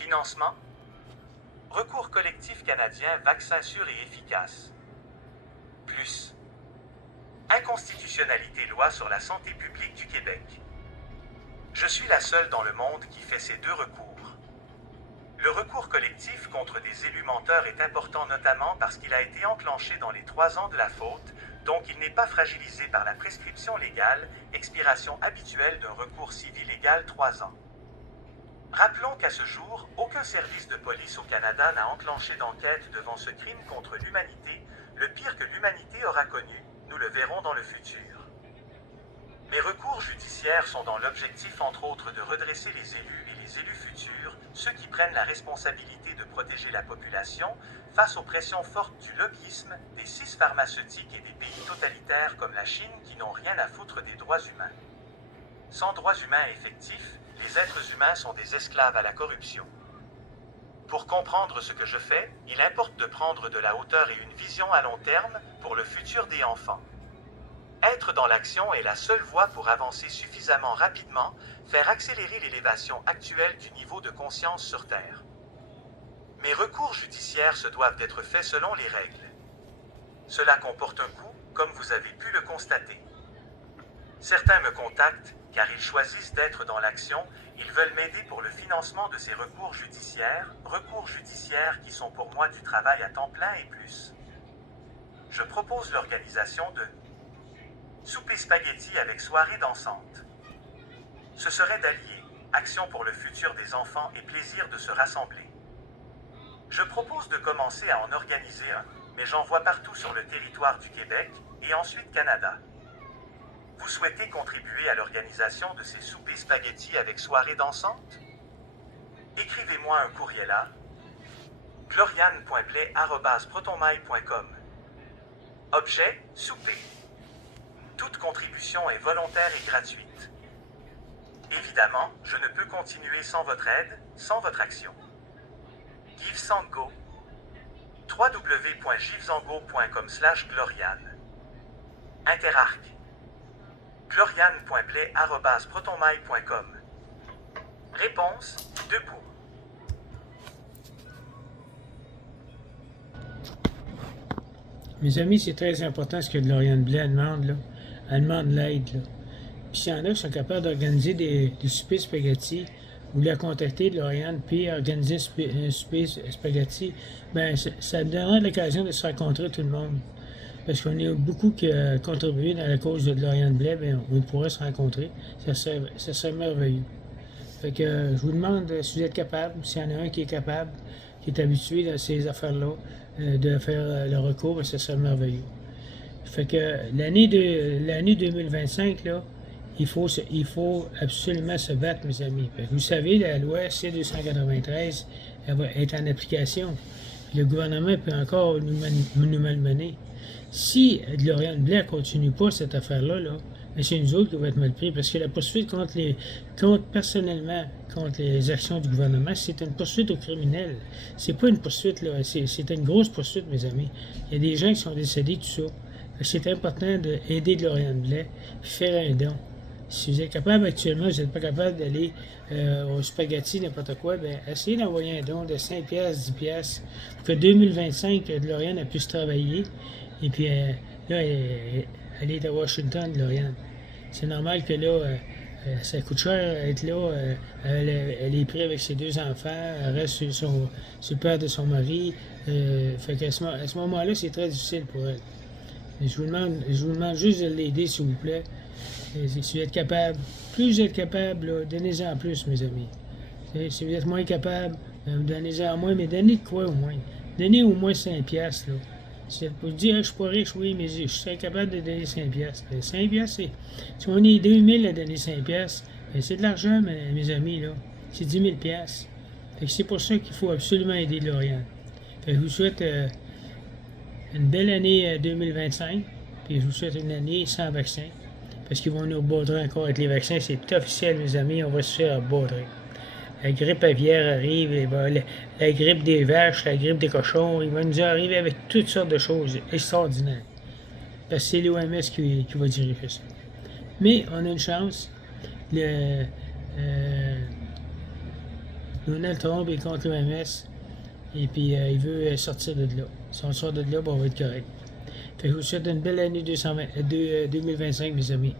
Financement. Recours collectif canadien, vaccin sûr et efficace. Plus. Inconstitutionnalité loi sur la santé publique du Québec. Je suis la seule dans le monde qui fait ces deux recours. Le recours collectif contre des élus menteurs est important notamment parce qu'il a été enclenché dans les 3 ans de la faute, donc il n'est pas fragilisé par la prescription légale, expiration habituelle d'un recours civil légal 3 ans. Rappelons qu'à ce jour, aucun service de police au Canada n'a enclenché d'enquête devant ce crime contre l'humanité, le pire que l'humanité aura connu, nous le verrons dans le futur. Mes recours judiciaires sont dans l'objectif entre autres de redresser les élus et les élus futurs, ceux qui prennent la responsabilité de protéger la population, face aux pressions fortes du lobbyisme, des 6 pharmaceutiques et des pays totalitaires comme la Chine qui n'ont rien à foutre des droits humains. Sans droits humains effectifs, les êtres humains sont des esclaves à la corruption. Pour comprendre ce que je fais, il importe de prendre de la hauteur et une vision à long terme pour le futur des enfants. Être dans l'action est la seule voie pour avancer suffisamment rapidement, faire accélérer l'élévation actuelle du niveau de conscience sur Terre. Mes recours judiciaires se doivent d'être faits selon les règles. Cela comporte un coût, comme vous avez pu le constater. Certains me contactent, car ils choisissent d'être dans l'action, ils veulent m'aider pour le financement de ces recours judiciaires qui sont pour moi du travail à temps plein et plus. Je propose l'organisation de souper spaghetti avec soirée dansante. Ce serait d'allier action pour le futur des enfants et plaisir de se rassembler. Je propose de commencer à en organiser un, mais j'en vois partout sur le territoire du Québec et ensuite Canada. Vous souhaitez contribuer à l'organisation de ces soupers spaghetti avec soirée dansante? Écrivez-moi un courriel à gloriane.blais@protonmail.com. Objet, souper. Toute contribution est volontaire et gratuite. Évidemment, je ne peux continuer sans votre aide, sans votre action. GiveSango. www.givesango.com/gloriane. Interarc. gloriane.blais@protonmail.com. Réponse, debout. Mes amis, c'est très important ce que Gloriane Blais demande, là. Elle demande l'aide, là. Puis s'il y en a qui sont capables d'organiser des soupers spaghetti, vous la contactez, Gloriane, puis organiser un souper spaghetti, ben ça me donnera l'occasion de se rencontrer tout le monde. Parce qu'on est beaucoup qui a contribué dans la cause de Gloriane Blais, ben on pourrait se rencontrer. Ça serait merveilleux. Fait que je vous demande si vous êtes capable, s'il y en a un qui est capable, qui est habitué dans ces affaires-là, de faire le recours, ben, ça serait merveilleux. Fait que l'année 2025, là, il faut absolument se battre, mes amis. Fait que vous savez, la loi C-293, elle va être en application. Le gouvernement peut encore nous malmener. Si Gloriane Blais ne continue pas cette affaire-là, là, c'est nous autres qui va être mal pris, parce que la poursuite personnellement contre les actions du gouvernement, c'est une poursuite aux criminels. C'est pas une poursuite, là, c'est une grosse poursuite, mes amis. Il y a des gens qui sont décédés, tout ça. C'est important d'aider Gloriane Blais, faire un don. Si vous êtes capable actuellement, vous n'êtes pas capable d'aller au spaghetti, n'importe quoi, bien, essayez d'envoyer un don de 5$, 10$, pour que 2025, Gloriane a pu se travailler. Et puis là, elle est à Washington, Gloriane. C'est normal que là, ça coûte cher être là. Elle est prise avec ses 2 enfants, elle reste sur le père de son mari. Fait qu'à ce moment-là, c'est très difficile pour elle. Je vous demande juste de l'aider, s'il vous plaît. Si vous êtes capable, plus vous êtes capable, là, donnez-en plus, mes amis. Si vous êtes moins capable, donnez-en moins, mais donnez de quoi au moins? Donnez au moins 5$, là. Si vous dites, je suis pas riche, oui, mais je serais capable de donner 5$. 5$, c'est. Si on est 2000 à donner 5$, c'est de l'argent, mes amis, là. C'est 10 000$. Fait que c'est pour ça qu'il faut absolument aider Gloriane. Fait que je vous souhaite une belle année 2025, puis je vous souhaite une année sans vaccin, parce qu'ils vont nous baudrer encore avec les vaccins. C'est officiel, mes amis, on va se faire baudrer. La grippe aviaire arrive, la grippe des vaches, la grippe des cochons, il va nous arriver avec toutes sortes de choses extraordinaires. Parce que c'est l'OMS qui va diriger ça. Mais on a une chance. Le Donald Trump est contre l'OMS. Et puis, il veut sortir de là. Si on sort de là, ben, on va être correct. Fait que je vous souhaite une belle année 2025, mes amis.